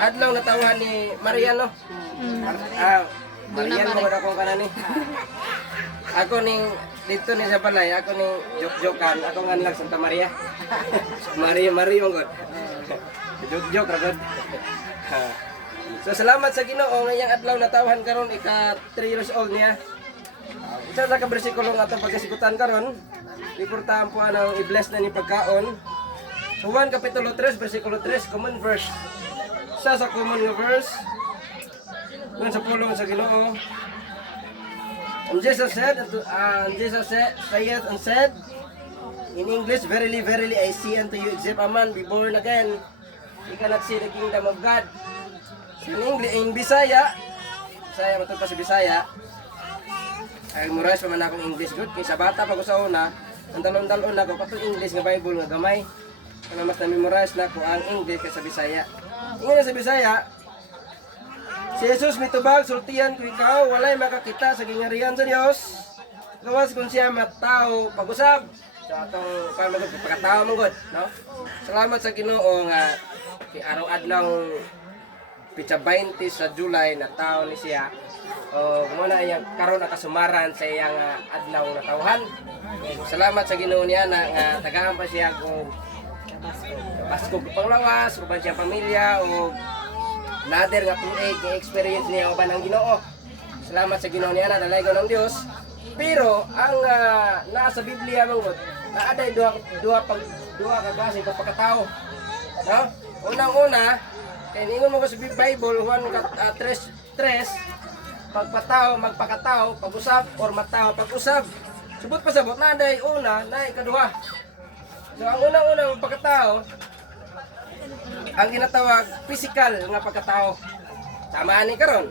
adlaw natawhan ni Mariano. Mariano ko ako kanani. Ako ning dito ni sa balay, ako ning jok-jokan, ako nga lang Santa Maria. Maria god. Jok-jok ra god. So salamat sa Ginoo ngayong adlaw natawhan karon ika 3 years old niya. Isa sa ka bersikulo nga atong pagkasigutan karon, iportahan po anang i-bless na ni pagkaon. Juan Kapitulo 3, versikulo 3, common verse. Isa sa common nga verse, dun sa pulong sa Ginoo. And Jesus said, saith and said, in English, verily, verily, I say unto you, except a man be born again, he cannot see the kingdom of God. In English, in Bisaya, matod pa si Bisaya, ay muras pa man akong English good, kaysa bata pa ko sa una, ang dalon-dalon ako, patong English nga Bible nga gamay. Kaya mas na-memorize na ko ang English kaysa Bisaya. Ingin na sa Bisaya, si Jesus mitubag, sultihan ko ikaw, walay makakita sa gingarihan sa Diyos. Gawas kung siya matao pag-usab. So atong pagkatao mong god, no? Salamat sa Ginoo nga araw-adlaw pitsa 20 sa July na taon ni siya. O muna iyang karon ang kasumaran sa iyang adlaw na tawhan. Salamat sa Ginoo niya na nga tagaan pa siya kung Pasko panglawas, kung siyang pamilya o nader nga tuig nga experience niya uban ang Ginoo. Salamat sa Ginoo niya na dalaygon ng Dios. Pero ang nasa Biblia mangod, naaday duha ka klase ng pagkatao. No? Unang-una, kaya ingon mo ko sa Bible, Juan 3:3, pagpatao, magpakatao, pag-usab, or matao, pag-usab. Subot pa sabot, naaday una, na ikaduha. So ang unang-unang pagkatao, ang ginatawag physical nga pagkatao. Tamaan ni karon.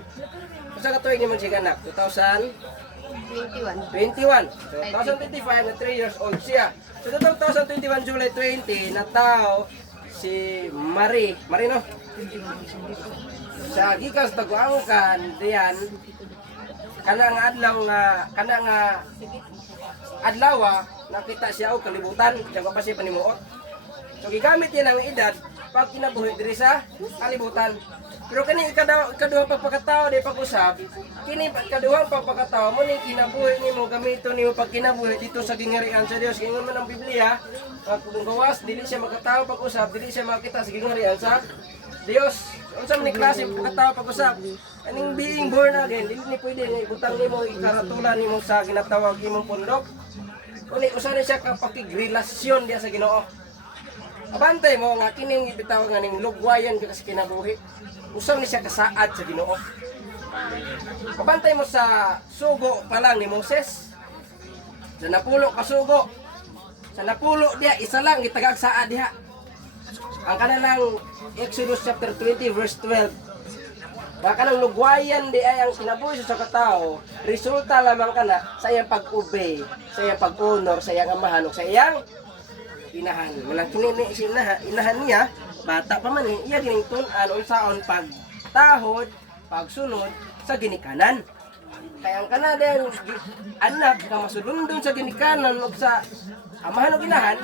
Usa ka tuig ni man siya ganak? 2021. So 2025 na 3 years old siya. So 2021 July 20 natao si Marie no? Sa gikas taguangkan diyan kanang adlaw nga adlaw nakita siya og kalibutan, siya pa siya panimuot. So gigamit niya ang edad pag kinabuhi diri sa kalibutan. Pero kani ikaduha pagpakatao di pag-usab, kini ikaduha pagpakatao mo ni kinabuhi nimo gamito nimo pag kinabuhi dito sa gingarian sa Dios. Ingon man ang Biblia, kung gawas dili siya magkatao pag-usab, dili siya makita sa gingarian sa Dios. Unsa man ni klase pagkatao pag-usab? Aning being born again, dili ni pwede ni butang nimo ikaratulan nimo sa ginatawag imong pundok. Uni usa ni siya ka pakigrelasyon diya sa Ginoo. Abantay mo nga kining ibitaw nga ning lugwayan ka sa kinabuhi. Usa ni siya kasaad sa Ginoo. Abantay mo sa sugo pa lang ni Moses. Sa napulo ka sugo. Sa napulo diya isa lang gitagag saad diha. Ang kanalang Exodus chapter 20 verse 12. Kanang lugwayan di ay ang kinabuhi sa katao, resulta lamang kana sa iyang pag-obey, sa iyang pag-honor, sa iyang amahan, sa iyang inahan. Walang kinini inahan niya, bata pa man iya gining tun-an unsaon pagtahod, pagsunod sa ginikanan. Kaya ang kanadeng anak nga masulundon sa ginikanan ug sa amahan ug inahan,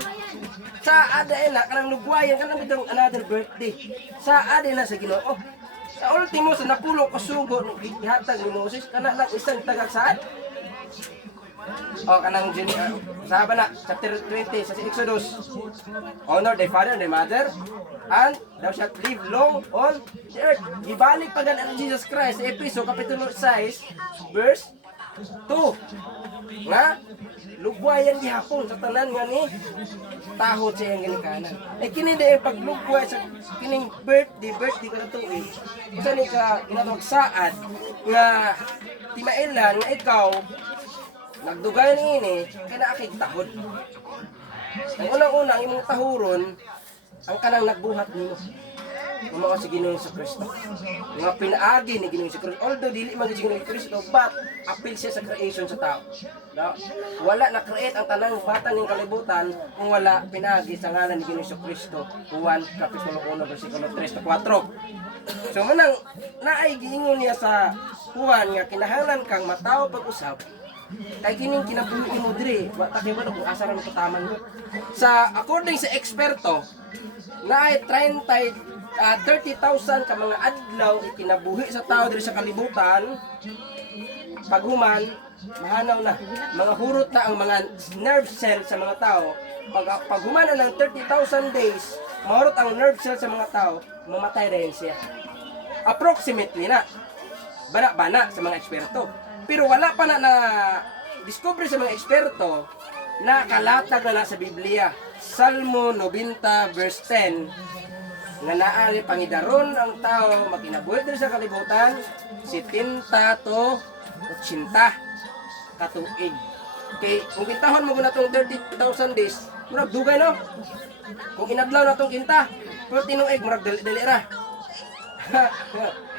sa ada na kanang lugwayan kanang bidang another birthday. Sa ada na sa Ginoo. Sa ultimo sa napulo ka sugo ng gihatag ni Moses kana lang isang tagag saad. O kanang sahaba na chapter 20 sa Exodus. Honor thy father and thy mother and thou shalt live long on the earth. Gibalik pa gan ang Jesus Christ sa Efeso kapitulo 6 verse 2. Nga lugwayan gihapon sa tanan nga ni tahod sa iyang ginikanan. Kini di paglugway sa kining birthday ka na tuig. Isa ni ka ginatawag saad nga timailan nga ikaw nagdugay niini kaya akig tahod. Ang unang-una imong tahuron ang kanang nagbuhat nimo. Mga si Ginoong Kristo. Mga pinaagi ni Ginoong Kristo. Although dili man si Ginoong Kristo, but appeal siya sa creation sa tao. No? Wala na create ang tanang bata ning kalibutan kung wala pinaagi sa ngalan ni Ginoong Kristo. Juan kapitulo 1 versikulo 3 to 4. So manang naay giingon niya sa Juan nga kinahanglan kang matao pag-usab. Kay kining kinabuhi mo diri, wa ta kay kung asa ra mo taman mo. Sa according sa eksperto, naay 30 30,000 ka mga adlaw ikinabuhi sa tao diri sa kalibutan. Paghuman, mahanaw na. Mga hurot na ang mga nerve cells sa mga tao. Paghuman na ng 30,000 days, mahurot ang nerve cells sa mga tao, mamatay rin siya. Approximately na. Bana-bana sa mga eksperto. Pero wala pa na discover sa mga eksperto na kalatag na sa Biblia. Salmo 90 verse 10 nga naali pangidaron ang tao makinabuhi diri sa kalibutan 70 to 80 katuig. Kay kung kitahon mo na tong 30,000 days, murag dugay no. Kung inadlaw na tong kinta, pero tinuig murag dali ra.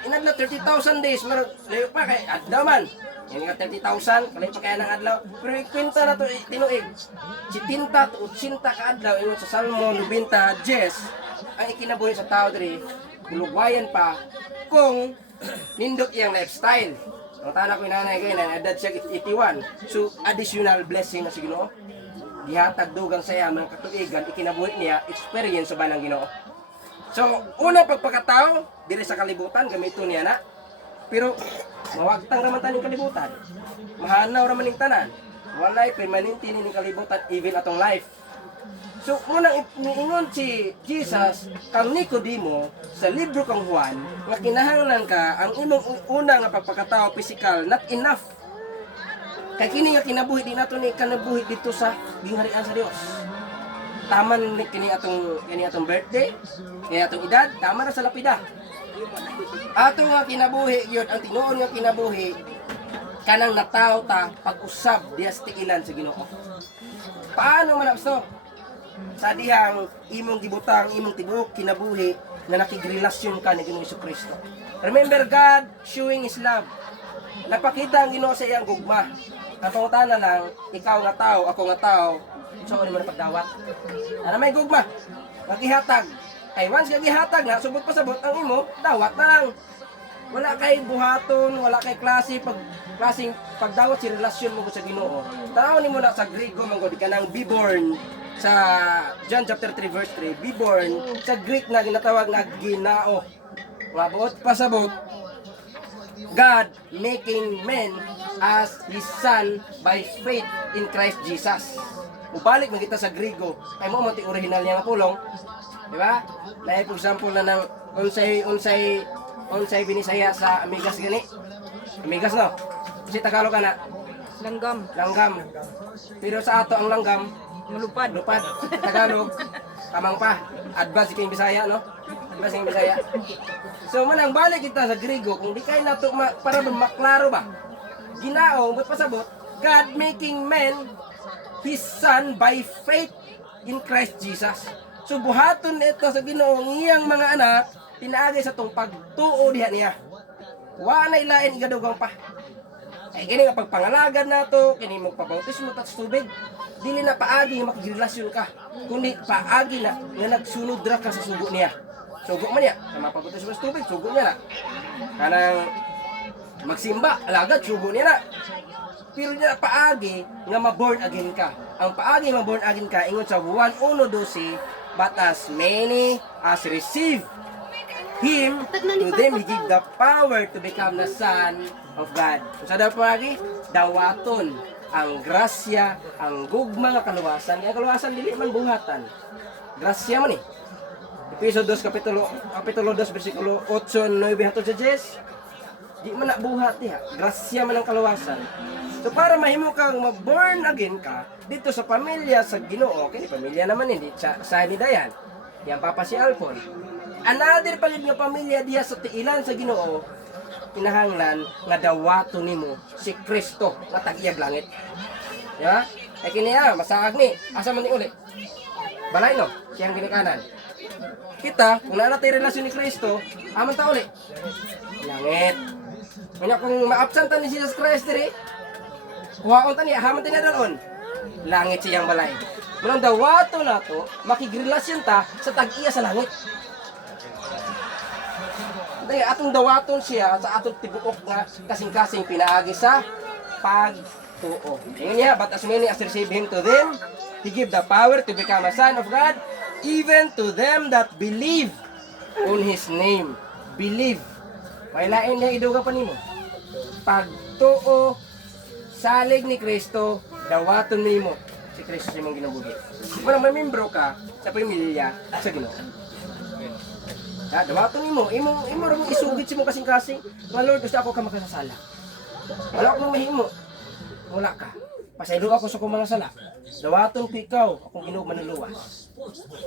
Inadlaw 30,000 days, murag layo pa kay adlaw man. Yan nga 30,000, kalay pa kaya ng adlaw. Pero ikwenta na to tinuig. 70 to 80 ka adlaw ingon sa Salmo 90 Jes ang ikinabuhi sa tao diri bulugwayan pa kung nindot iyang lifestyle. Ang tana ko nanay kay na edad siya 81. So additional blessing na sa Ginoo. Gihatag dugang sa iya mga katuigan ikinabuhi niya experience sa banang Ginoo. So una pagpakatao diri sa kalibutan gamiton niya na. Pero mawagtang raman taning kalibutan. Mahanaw raman ning tanan. Walay permanente ning kalibutan even atong life. So, munang niingon si Jesus kang Nicodemo sa libro kang Juan nga kinahanglan ka ang imong una nga pagpakatao physical not enough. Kay kini nga kinabuhi di nato ni kanabuhi dito sa gingharian sa Dios. Tama ni kini atong birthday, kaya atong edad, tama ra sa lapida. Ato nga kinabuhi yun ang tinuon nga kinabuhi kanang nataw ta pag-usab diha sa tiilan sa Ginoo. Paano man abso? Sa dihang imong gibutang, imong tibuok kinabuhi na nakigrelasyon ka ni Ginoong Jesucristo. Remember God showing His love. Napakita ang Ginoo sa iyang gugma. Ang pangutana lang, ikaw nga tao, ako nga tao, so ano man pagdawat. Ano may gugma? Magihatag. Kay once gihatag na, subot pa sabot ang imo, dawat na lang. Wala kay buhaton, wala kay klaseng pagdawat si relasyon mo sa Ginoo. Tanaw nimo na sa Griego man gud ka nang be born sa John chapter 3 verse 3, be born sa Greek na ginatawag na ginao. Mabot pasabot God making men as His Son by faith in Christ Jesus. Mubalik man kita sa Griego, kay mo ti original niya nga pulong. Di ba? Like for example na ng unsay binisaya sa amigas gani. Amigas no. Kasi Tagalog ana. Langgam. Langgam. Pero sa ato ang langgam Malupad. lupad. Tagalog kamang pa. Advance kay Bisaya no. Advance kay Bisaya. So manang balik kita sa Griego kung di kay nato para maklaro ba. Ginao but pasabot God making man His Son by faith in Christ Jesus. So buhaton ito sa Ginoo iyang mga anak pinaagi sa tong pagtuo diha niya. Wa na ilain igadugang pa. Ay kini nga pagpangalagan nato, kini mo pabautismo ta sa tubig. Dili na paagi nga makigrelasyon ka, kundi paagi na nga nagsunod ra ka sa sugo niya. Sugo man niya, sa mapabautismo sa tubig, sugo niya na. Kanang magsimba, alagad sugo niya na. Pero niya paagi nga ma-born again ka. Ang paagi nga ma-born again ka ingon sa 1:1:12, but as many as receive Him, to them He give the power to become the Son of God. Sa daw paagi, dawaton ang grasya, ang gugma nga kaluwasan. Ang kaluwasan dili man buhatan. Grasya man eh. Episode 2 kapitulo 2 bersikulo 8 9 hatod sa 10. Di man na buhat diha. Grasya man ang kaluwasan. So para mahimo kang ma-born again ka dito sa pamilya sa Ginoo, kini pamilya naman hindi sa ni Dayan. Yang papa si Alfon. Another palit nga pamilya diha sa tiilan sa Ginoo, kinahanglan nga dawaton nimo si Kristo nga tag-iyab langit. Ya? Ay kini masaag ni. Asa man ni uli? Balay no, siyang ginikanan. Kita, kung naanatay relasyon ni Kristo, aman ta uli? Langit. Kanya kung ma-absent ni Jesus Christ diri, kuhaon ta niya, haman tinadalon. Langit siyang balay. Munang dawato na to, makigrelasyon ta sa tag-iya sa langit. Dahil atong dawaton siya sa atong tibuok nga kasing-kasing pinaagi sa pagtuo. Ngayon niya, but as many as receive Him to them, He give the power to become a son of God, even to them that believe on His name. Believe. May lain niya iduga pa nimo. Pagtuo salig ni Kristo, dawaton nimo si Kristo imong ginabuhi. Kung may membro ka sa pamilya sa Ginoo. Ha, dawaton nimo, imo ra mo isugid si mo kasing-kasing. Nga Lord, gusto ako ka makasasala. Wala ko mahimo. Wala ka. Pasaylo ako sa kong mga sala. Dawaton ko ikaw, akong Ginoo manuluwas.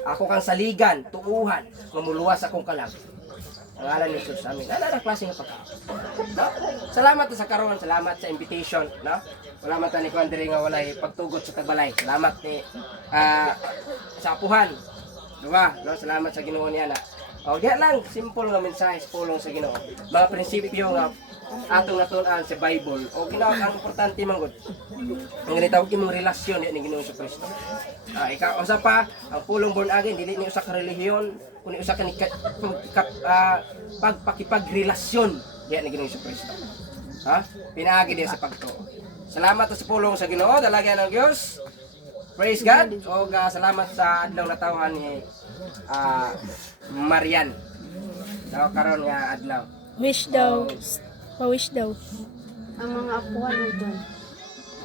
Ako kang saligan, tuuhan, mamuluwas akong kalag. Ang ngalan ni Jesus, amin. Ala klase nga pagka. No? Salamat sa karon, salamat sa invitation, no? Salamat ni Juan diri nga walay pagtugot sa tagbalay. Salamat ni sa apuhan. Diba? No, salamat sa Ginoo niya na. O, diyan lang, simple nga mensahe pulong sa Ginoo. Mga prinsipyo nga atong natunan sa Bible. O ginawa ang importante manggod. Ang ginitawag imong relasyon ni Ginoo sa Kristo. Ikaw usa pa ang pulong born again dili ni usa ka relihiyon, kundi usa ka pagpakipagrelasyon diya ni Ginoo sa Kristo. Ha? Pinaagi diya sa pagtuo. Salamat sa pulong sa Ginoo, dalagyan ng Dios. Praise God. O salamat sa adlaw na tawhan ni Marian. Daw karon nga adlaw. Wish daw. Pa-wish daw. Ang mga apuhan nito.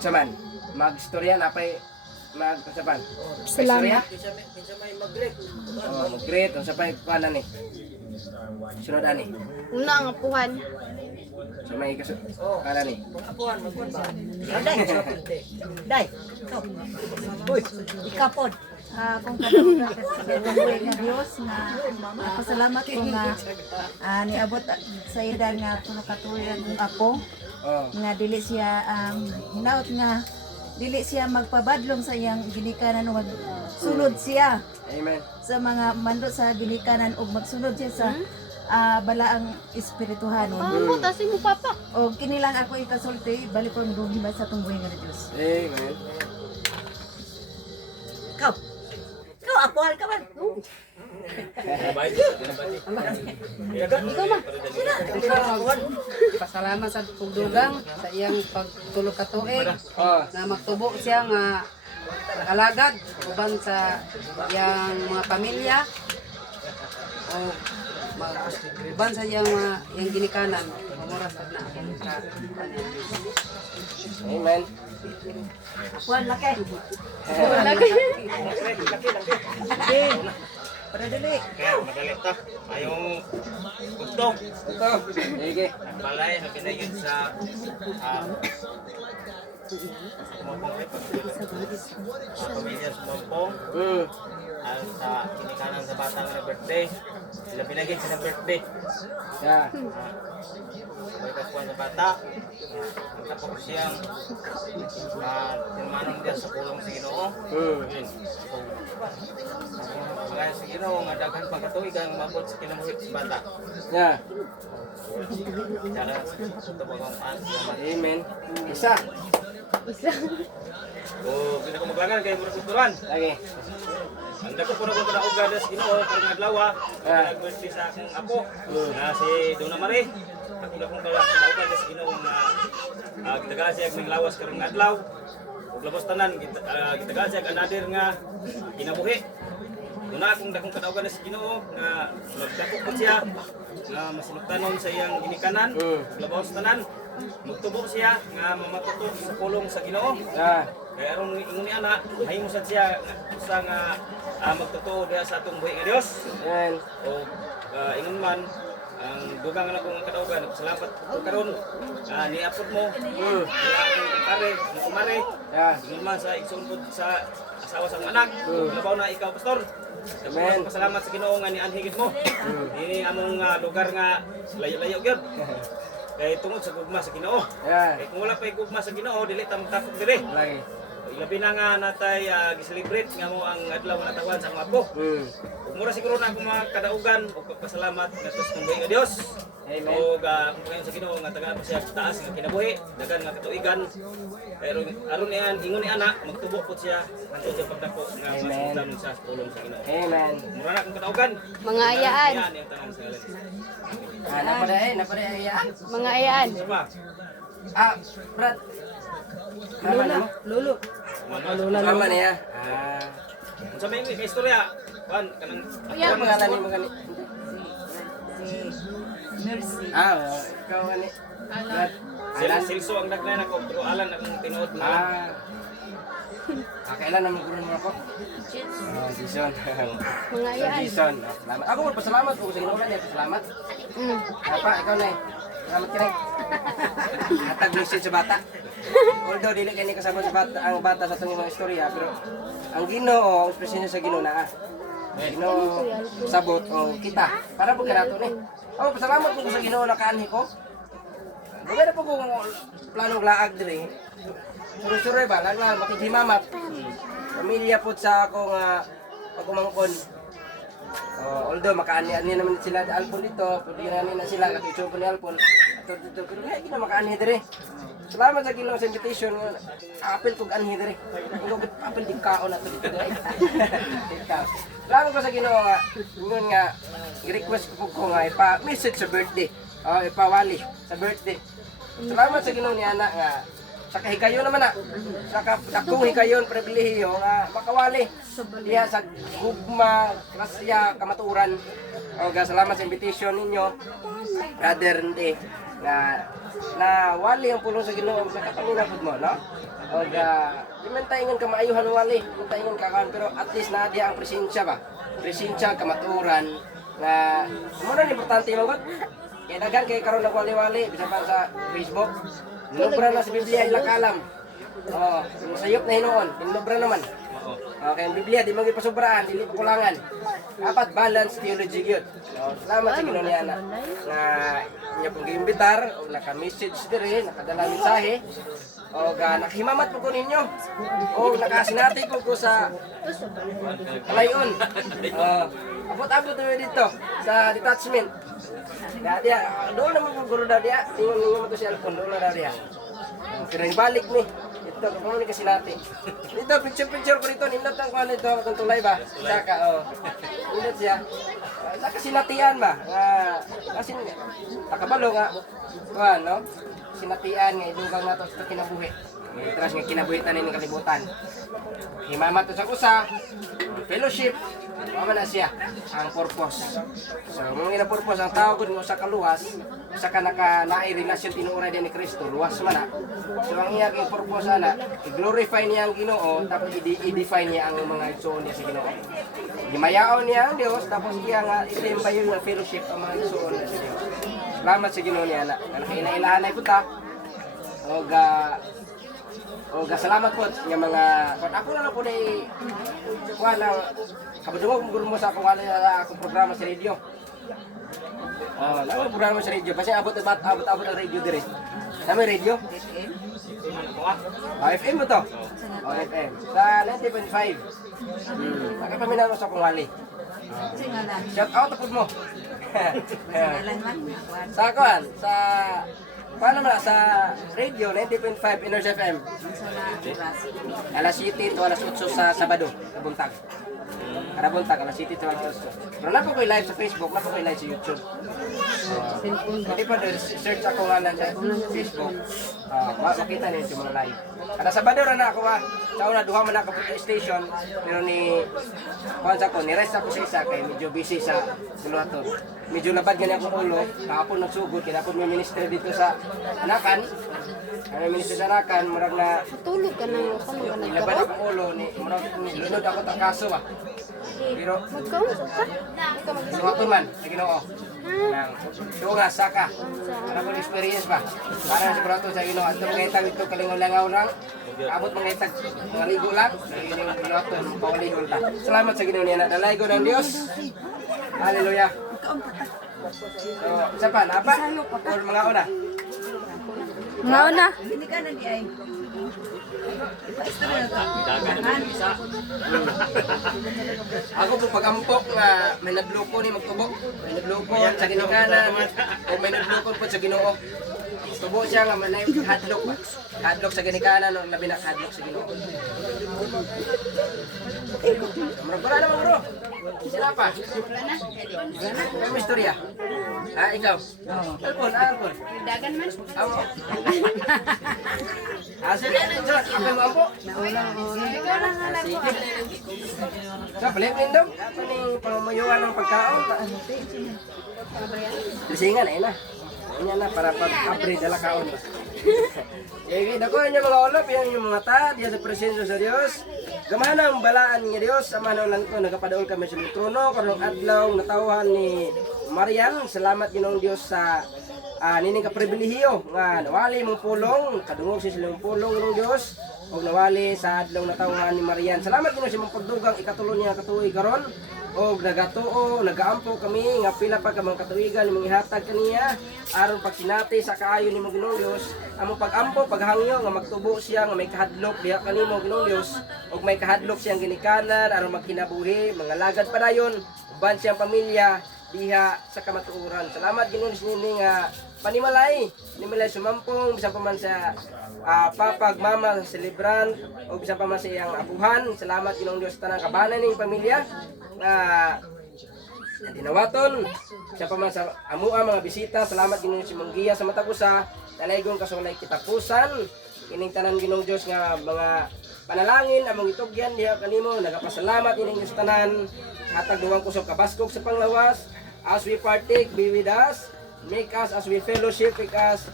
Saman, mag-istorya na pa'y mag-saban. Salamat. Oh, mag-greet. Ang sapay paano ni? Sunod ani. Una ang apuhan. So may kanan ni. Day. Uy, ikapod. Kung kadaugan sa buhay nga Dios nga pasalamat ko nga niabot sa edad nga puno ka tuig ang ako Oh. nga dili siya hinaot nga dili siya magpabadlong sa iyang ginikanan o magsunod siya Amen. sa mga mando sa ginikanan o magsunod siya sa balaang espirituhanon. Pamot, asin mo papa. O kinilang ako ikasulti, balik ko ang dugi ba sa itong buhay nga ni Diyos. Amen. Ikaw, apuhal ka man. Pasalamat sa pagdugang sa iyang pagtulog ka tuig Oh. na magtubo siya nga alagad uban sa iyang mga pamilya o uban sa iyang mga iyang ginikanan mamuras pag na ka Amen. Apuhal, laki. Para dali. Kaya madali ta. Ayong gusto. Ito. Sige. Ang balay na pinagin sa pamilya sa Mampong. At sa kinikanan sa batang na birthday. Sila pinagin sa birthday. Yeah. May kapuan sa bata. Ang tapos siyang tinmanong diyan sa pulong sa Ginoo. Yun. Mga sa Ginoo nga daghan pagkatuigan mabot sa kinabuhi sa bata. Yeah. Cara sa tabang Amen. Isa. o pinakamugangan kay murag kulturan. Lagi. Ang dako po na ko na ugada sa Ginoo karong adlaw nag-birthday sa akong apo na si Dona Mare. Ako na kong kala na ugada sa Ginoo nga gitagaan siya ng lawas karong adlaw. Ug labos tanan gitagaan siya another nga kinabuhi. Doon akong dakong kadaugan sa Ginoo nga nagdako po siya nga masinugtanon sa iyang ginikanan. Labos tanan magtubo siya nga mamatuto sa pulong sa Ginoo. Ah. Kaya aron ingon ni ana, mahimo sad siya usa nga magtotoo diha sa atong buhi nga Dios. Amen. O ingon man ang dugang na kong kadaugan, salamat ko karon niapot mo. Wala akong kare, kumare. Yeah. Ingon man sa igsuon sa asawa sa mga anak. Labaw na ikaw pastor. Amen. Pasalamat sa Ginoo nga nianhigit mo. Ini among lugar nga layo-layo gyud. Kay tungod sa gugma sa Ginoo. Yeah. Kay kung wala pa gugma sa Ginoo, dili ta magtapok diri. Lagi. Ilabi na nga natay gi-celebrate nga mo ang adlaw nga natawan sa mga apo. Ug mura siguro na akong mga kadaugan ug pasalamat ngadto sa buhi nga Dios. Amen. Ug kung payon sa Ginoo nga tagaan pa siya taas nga kinabuhi, dagan nga katuigan. Pero aron niyan ingon ni ana magtubo po siya hangtod sa pagdako nga Amen. masugdan sa pulong sa Ginoo. Amen. Mura na akong kadaugan. Mga ayaan. Yan yung tanang sa galing. Napada ayaan. Mga ayaan. Diba? Brad. Lula. lolo Mama niya. Sa may istorya, kan kanang Ang pangalan ni mga ni. Mercy. Ikaw ani. Brad. Sila Silso ang nagnan ako, pero Alan ang tinuod mo. Kailan naman guro mo ako? Jason. Mga ayaan. Jason. Salamat. Ako magpasalamat ko sa Ginoo niya, pasalamat. Apa, ikaw na. Salamat ka rin. Hatag message sa bata. Although dili kay ni kasama sa bata ang bata sa tong mga istorya, pero ang Ginoo, ang presensya sa Ginoo naa. Ginoo sabot o kita. Para po kanato ni. Ako pasalamat ko sa Ginoo na kaanhi ko. Dugay na po kung planong laag diri. Sure-sure ba? Lang makikimamat. Pamilya po sa akong pagkumangkon. Although makaani-ani naman sila sa Alpon dito, pwede na sila katutso po ni Alpon. Dito, pero hindi na makaani diri. Salamat sa Ginoo sa invitation. Apel kog anhi diri. Apel di kaon ato dito diri. Salamat ko sa Ginoo nga ingon nga i-request ko nga ipa-message sa birthday. Ipawali sa birthday. Salamat sa Ginoo ni anak nga sa kahigayon naman na. Sa dakong higayon pribilehiyo nga makawali. Diya sa gugma, klasya, kamaturan. Salamat sa invitation ninyo. Brother Nde na wali ang pulong sa Ginoo sa katamina pud mo, no? Di man taingon ka maayuhan wali, di taingon ka kan pero at least na diya ang presensya ba? Presensya, kamaturan nga mo na importante mo gud. Kaya daghan kay karon nagwali-wali bisan pa sa Facebook. Nilubra na sa Biblia ila kalam. Sayop na hinoon, nilubra naman. Okay, ang Biblia di man gipasubraan, dili kulangan. Dapat balance theology gyud. Salamat sa Ginoo niya na inya pong giimbitar, o naka-message diri, nakadala mensahe. Nakahimamat po ko ninyo. Nakasinati ko sa kalayon. Abot-abot na dito sa detachment. Doon naman po guro daw diya. Tingnan mo ito si Alpon, doon na daw diya. Pero ibalik ni. Ito, kung ano kasi natin. Dito, picture ko dito. Nindot ang kuhan ito. Itong tulay ba? Saka, nindot siya. Saka sinatian ba? Kasi, nakabalo nga. Kuhan, no? Sinatian nga. Idugang na ito sa kinabuhi. Terus nga kinabuhitan ni kalibutan. Himamat to sa kusa. Fellowship. Mama na siya ang purpose. So, mga purpose ang tao gud mo sa kaluwas, sa naay relasyon tinuoray din ni Kristo, luwas man na. So ang iyang purpose ana, i-glorify niya ang Ginoo tapos i-define niya ang mga igsoon niya sa Ginoo. Gimayaon niya ang Dios tapos iya nga itimbayon ng fellowship ang mga igsoon niya sa Dios. Salamat sa Ginoo niya na. Kinailahan ay puta. Salamat po nga mga ako na po ni kuana kabudungo kung mo sa akong programa sa radio. Ang programa sa radio kasi abot ang radio dire. Nami radio? FM mo to? FM. Sa 90.5. Nakapaminaw sa akong wali. Singalan. Shout out po mo. Singalan man. Sa kuan sa paano man sa radio 90.5 Iners FM. Alas 7 to alas 8 sa Sabado, sa buntag. Kada buntag alas 7 to alas 8. Pero napo ko live sa Facebook, napo ko live sa YouTube. Hindi pa search ako nga lang sa Facebook. Makita niyo yung mga live. Kada Sabado ra na ako sa una duha man ako sa station, pero ni kuan ko ni rest ako sa isa kay medyo busy sa Bulaton. Medyo labad gani akong ulo, kahapon nagsugod kaya ako may ministry dito sa Anakan. May ministry sa Anakan, murag na Tulog ka na. ilabad akong ulo ni murag lunod ako ta kaso ba. Pero Magkausap ka? suwaton man sa Ginoo. Nang duga saka. Para ko experience ba. Para sa Bulaton sa Ginoo at mga itang ito kalingon-langaw lang. Abot mga itag mga ligo lang. Ini yung Bulaton pauligon ta. Salamat sa Ginoo niya na dalaygo ng Dios. Hallelujah. So, isa pa, napa? Or mga una? Nga na. Hindi ka na di ay. Ako po pag-ampok nga may nagluko ni magtubok. May nagluko sa ginikanan o may nagluko po sa Ginoo. Tubo siya nga may hadlock ba? Hadlock sa ginikanan o labi na hadlock sa Ginoo. Marag wala naman bro. Sila pa? Wala na? May istorya. Ikaw. Alpon. Dagan man. Ako. Sige, ako mo ako. Sige. Sa balik nindong. Ako ni pamamayuan ng pagkaon. Lisingan na. Yan na para pag-upgrade ala kaon. Sige, dako inyo mga olop, yan yung mga ta, diya sa presensya sa Dios. Gamana ang balaan nga Dios, sa manaw lang ko nagapadaol kami sa trono karong adlaw natawhan ni Marian. Salamat Ginoong Dios sa nining kapribilehiyo nga nawali mong pulong, kadungog sa silang pulong ng Dios ug nawali sa adlaw natawhan ni Marian. Salamat Ginoo sa mong pagdugang ikatulo niya katuig karon. Og nagatuo, nagaampo kami nga pila pa ka mga katuigan imong ihatag kaniya aron pagsinati sa kaayo nimo Ginoong Dios. Among pagampo, paghangyo nga magtubo siya nga may kahadlok diha kanimo Ginoong Dios og may kahadlok siyang ginikanan aron magkinabuhi, mga lagad padayon uban siyang pamilya diha sa kamatuoran. Salamat Ginoong Dios nini nga panimalay sumampong bisan pa man sa papag mama sa celebrant o bisan pa man sa iyang apuhan. Salamat Ginoong Dios tanang kabanan ning pamilya nga dinawaton siya pa man sa amua mga bisita. Salamat Ginoong Dios imong giya sa Matagusa dalaygon kasulay kitapusan kining tanan Ginoong Dios nga mga panalangin among itugyan diha kanimo. Nagapasalamat ining Dios tanan hatag duwang kusog kabaskog sa panglawas. As we partake, be with us, make us as we fellowship, make us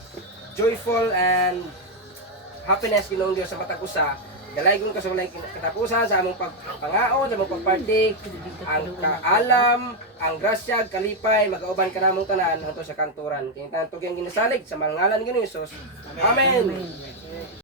joyful and happiness Ginoong Dios sa Matagusa. Dalaygon kasulay katapusan sa among pagpangaon, sa among pagpartik, ang kaalam, ang grasya, kalipay, magauban ka namong tanan hangtod sa kanturan. Kini tanan tugyang ginasalig sa mga ngalan ni Ginoong Hesus. Amen.